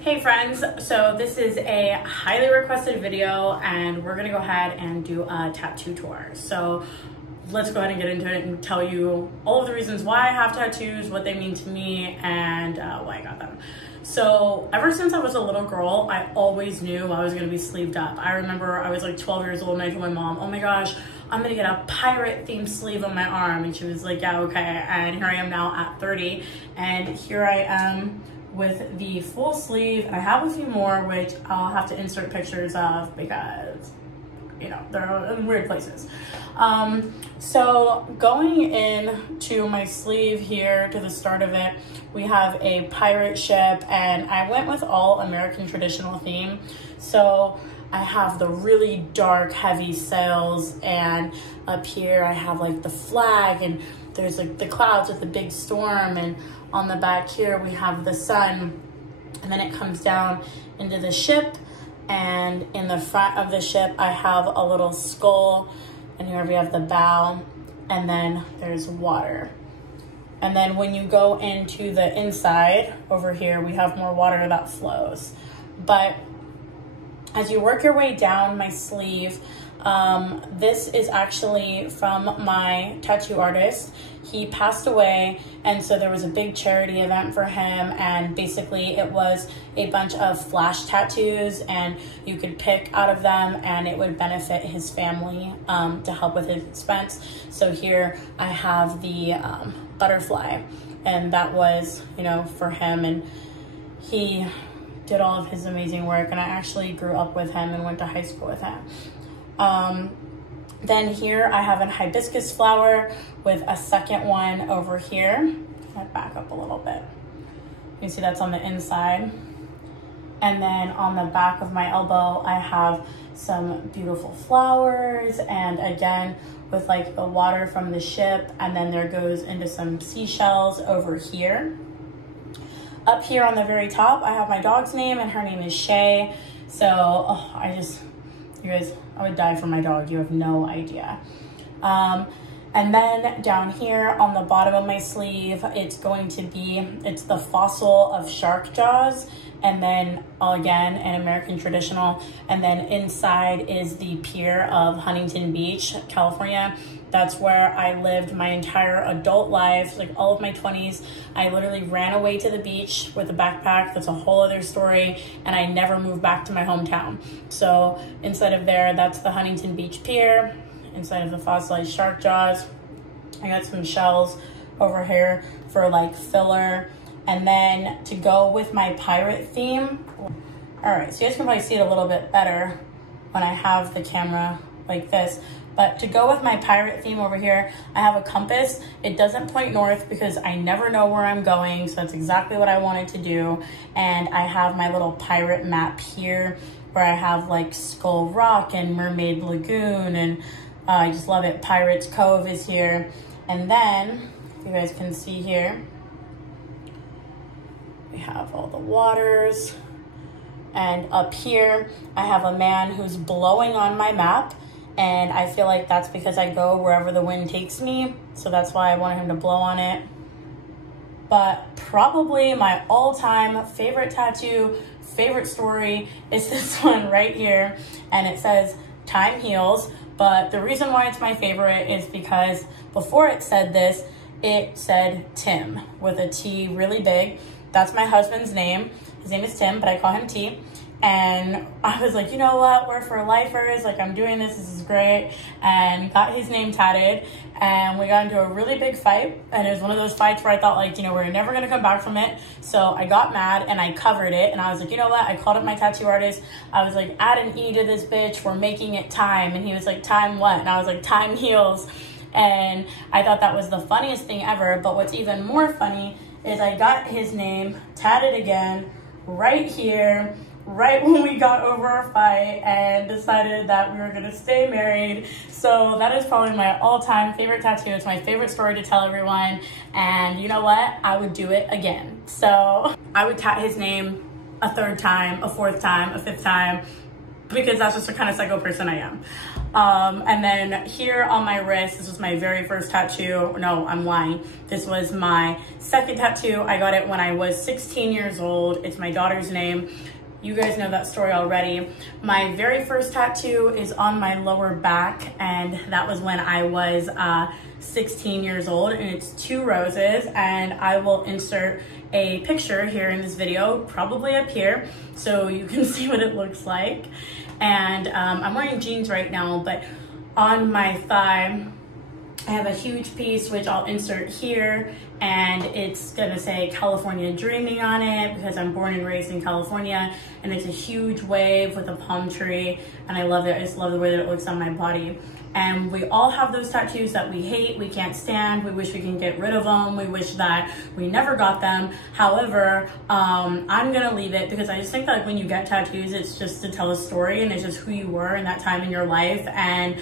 Hey friends, so this is a highly requested video and we're gonna go ahead and do a tattoo tour. So let's go ahead and get into it and tell you all of the reasons why I have tattoos, what they mean to me, and why I got them. So ever since I was a little girl, I always knew I was gonna be sleeved up. I remember I was like 12 years old and I told my mom, oh my gosh, I'm gonna get a pirate themed sleeve on my arm. And she was like, yeah, okay. And here I am now at 30 and here I am with the full sleeve. I have a few more which I'll have to insert pictures of because, you know, they're in weird places. So going in to my sleeve here to the start of it, we have a pirate ship and I went with all American traditional theme. So I have the really dark, heavy sails, and up here I have like the flag, and there's like the clouds with the big storm, and on the back here we have the sun, and then it comes down into the ship, and in the front of the ship I have a little skull, and here we have the bow, and then there's water. And then when you go into the inside over here, we have more water that flows. But as you work your way down my sleeve, this is actually from my tattoo artist. He passed away, and so there was a big charity event for him, and basically it was a bunch of flash tattoos, and you could pick out of them and it would benefit his family to help with his expense. So here I have the butterfly, and that was, you know, for him, and he did all of his amazing work, and I actually grew up with him and went to high school with him. Then here I have an hibiscus flower with a second one over here. I'll back up a little bit. You can see that's on the inside. And then on the back of my elbow, I have some beautiful flowers, and again, with like the water from the ship, and then there goes into some seashells over here. Up here on the very top, I have my dog's name, and her name is Shay. So, you guys, I would die for my dog. You have no idea. And then down here on the bottom of my sleeve, it's the fossil of shark jaws, and then again, an American traditional. And then inside is the pier of Huntington Beach, California. That's where I lived my entire adult life, like all of my 20s. I literally ran away to the beach with a backpack. That's a whole other story. And I never moved back to my hometown. So inside of there, that's the Huntington Beach Pier. Inside of the fossilized shark jaws, I got some shells over here for like filler. And then to go with my pirate theme. All right, so you guys can probably see it a little bit better when I have the camera like this. But to go with my pirate theme over here, I have a compass. It doesn't point north because I never know where I'm going. So that's exactly what I wanted to do. And I have my little pirate map here where I have like Skull Rock and Mermaid Lagoon. And I just love it. Pirates Cove is here. And then you guys can see here, we have all the waters. And up here, I have a man who's blowing on my map. And I feel like that's because I go wherever the wind takes me. So that's why I wanted him to blow on it. But probably my all-time favorite tattoo, favorite story is this one right here. And it says, time heals. But the reason why it's my favorite is because before it said this, it said Tim with a T really big. That's my husband's name. His name is Tim, but I call him T. And I was like, you know what, we're for lifers, like I'm doing this is great, and got his name tatted, and we got into a really big fight, and it was one of those fights where I thought like, you know, we're never gonna come back from it. So I got mad and I covered it, and I was like, you know what, I called up my tattoo artist, I was like, add an E to this bitch, we're making it time. And he was like, time what? And I was like, time heals. And I thought that was the funniest thing ever. But what's even more funny is I got his name tatted again right here, right when we got over our fight and decided that we were gonna stay married. So that is probably my all-time favorite tattoo. It's my favorite story to tell everyone. And you know what? I would do it again. So I would tat his name a third time, a fourth time, a fifth time, because that's just the kind of psycho person I am. And then here on my wrist, this was my very first tattoo. No, I'm lying. This was my second tattoo. I got it when I was 16 years old. It's my daughter's name. You guys know that story already. My very first tattoo is on my lower back, and that was when I was 16 years old, and it's 2 roses, and I will insert a picture here in this video, probably up here, so you can see what it looks like. And I'm wearing jeans right now, but on my thigh, I have a huge piece which I'll insert here, and it's gonna say California Dreaming on it because I'm born and raised in California, and it's a huge wave with a palm tree, and I love it. I just love the way that it looks on my body. And we all have those tattoos that we hate, we can't stand, we wish we can get rid of them, we wish that we never got them. However, I'm gonna leave it because I just think that like when you get tattoos, it's just to tell a story, and it's just who you were in that time in your life, and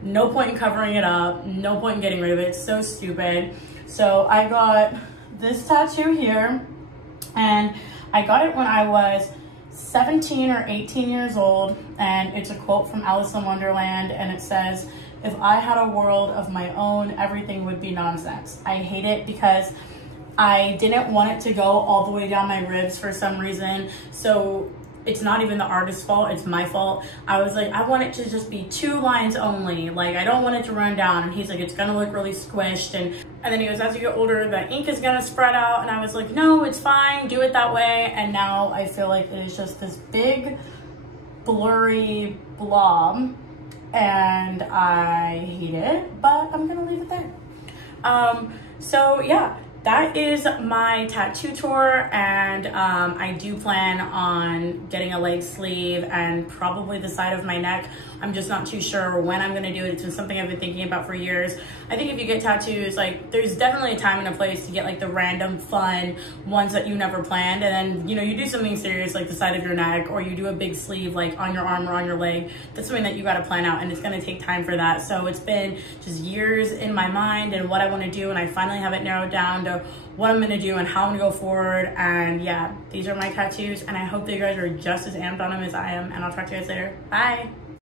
no point in covering it up, no point in getting rid of it. It's so stupid. So I got this tattoo here, and I got it when I was 17 or 18 years old, and it's a quote from Alice in Wonderland, and it says, "If I had a world of my own, everything would be nonsense." I hate it because I didn't want it to go all the way down my ribs for some reason. So it's not even the artist's fault, it's my fault. I was like, I want it to just be 2 lines only. Like, I don't want it to run down. And he's like, it's gonna look really squished. And then he goes, as you get older, the ink is gonna spread out. And I was like, no, it's fine, do it that way. And now I feel like it is just this big, blurry blob. And I hate it, but I'm gonna leave it there. So yeah. That is my tattoo tour, and I do plan on getting a leg sleeve and probably the side of my neck. I'm just not too sure when I'm gonna do it. It's been something I've been thinking about for years. I think if you get tattoos, like there's definitely a time and a place to get like the random fun ones that you never planned, and then, you know, you do something serious like the side of your neck, or you do a big sleeve like on your arm or on your leg. That's something that you gotta plan out, and it's gonna take time for that. So it's been just years in my mind and what I wanna do, and I finally have it narrowed down to what I'm gonna do and how I'm gonna go forward. And yeah, these are my tattoos, and I hope that you guys are just as amped on them as I am, and I'll talk to you guys later. Bye.